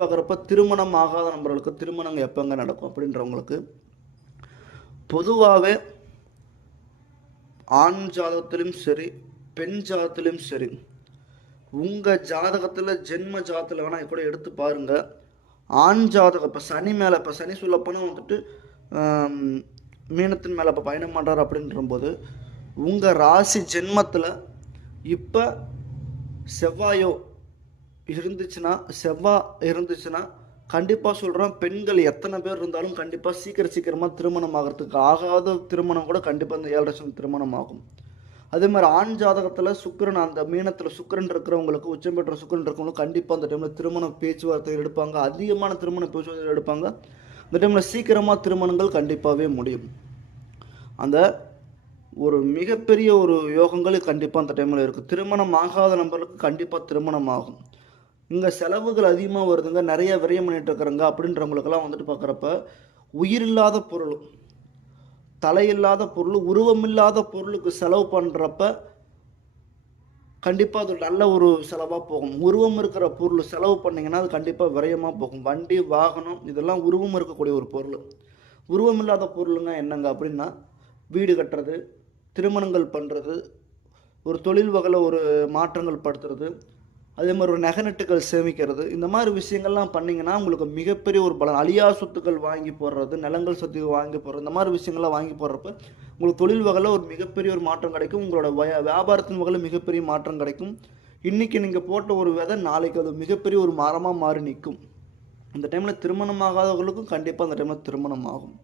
பார்க்குறப்ப திருமணம் ஆகாத நபர்களுக்கு திருமணம் எப்போங்க நடக்கும் அப்படின்றவங்களுக்கு பொதுவாகவே ஆண் ஜாதகத்திலும் சரி பெண் ஜாதகத்திலும் சரி உங்கள் ஜாதகத்தில் ஜென்ம ஜாதகத்தில் வேணால் கூட எடுத்து பாருங்கள். ஆண் ஜாதகம் இப்போ சனி மேலே, இப்போ சனி சொல்லப்போனால் வந்துட்டு மீனத்தின் மேலே இப்போ பயணம் பண்ணுறாரு அப்படின்றபோது உங்கள் ராசி ஜென்மத்தில் இப்போ செவ்வாயோ இருந்துச்சுன்னா கண்டிப்பாக சொல்கிறோம், பெண்கள் எத்தனை பேர் இருந்தாலும் கண்டிப்பாக சீக்கிரமாக திருமணம் ஆகிறதுக்கு ஆகாத திருமணம் கூட கண்டிப்பாக இந்த 7 திருமணம் ஆகும். அதே மாதிரி ஆண் ஜாதகத்தில் சுக்கிரன், அந்த மீனத்தில் சுக்கிரன் இருக்கிறவங்களுக்கு, உச்சம் பெற்ற சுக்கிரன் இருக்கிறவங்களுக்கு கண்டிப்பாக அந்த டைமில் திருமண பேச்சுவார்த்தைகள் எடுப்பாங்க, அதிகமான திருமண பேச்சுவார்த்தைகள் எடுப்பாங்க. இந்த டைமில் சீக்கிரமாக திருமணங்கள் கண்டிப்பாகவே முடியும். அந்த ஒரு மிகப்பெரிய ஒரு யோகங்கள் கண்டிப்பாக அந்த டைமில் இருக்குது. திருமணம் ஆகாத நபர்களுக்கு கண்டிப்பாக திருமணம் ஆகும். இங்கே செலவுகள் அதிகமாக வருதுங்க, நிறைய விரயம் பண்ணிட்டு இருக்கிறாங்க அப்படின்றவங்களுக்கெல்லாம் வந்துட்டு பார்க்குறப்ப உயிரில்லாத பொருள், தலையில்லாத பொருள், உருவமில்லாத பொருளுக்கு செலவு பண்ணுறப்ப கண்டிப்பாக அது நல்ல ஒரு செலவாக போகும். உருவம் இருக்கிற பொருள் செலவு பண்ணிங்கன்னா அது கண்டிப்பாக விரயமாக போகும். வண்டி, வாகனம் இதெல்லாம் உருவம் இருக்கக்கூடிய ஒரு பொருள். உருவம் இல்லாத பொருளுங்க என்னங்க அப்படின்னா வீடு கட்டுறது, திருமணங்கள் பண்ணுறது, ஒரு தொழில் வகையில் ஒரு மாற்றங்கள் படுத்துறது, அதே மாதிரி ஒரு நகை சேமிக்கிறது, இந்த மாதிரி விஷயங்கள்லாம் பண்ணிங்கன்னா உங்களுக்கு மிகப்பெரிய ஒரு பலன். அழியா சொத்துக்கள் வாங்கி போடுறது, நிலங்கள் சொத்து வாங்கி போடுறது, இந்த மாதிரி விஷயங்கள்லாம் வாங்கி போடுறப்ப உங்களுக்கு தொழில் வகையில் ஒரு மிகப்பெரிய ஒரு மாற்றம் கிடைக்கும். உங்களோட வியாபாரத்தின் வகையில் மிகப்பெரிய மாற்றம் கிடைக்கும். இன்றைக்கி நீங்கள் போட்ட ஒரு விதை நாளைக்கு அது மிகப்பெரிய ஒரு மரமாக மாறி நிற்கும். இந்த டைமில் திருமணம் ஆகாதவர்களுக்கும் கண்டிப்பாக அந்த டைமில் திருமணம் ஆகும்.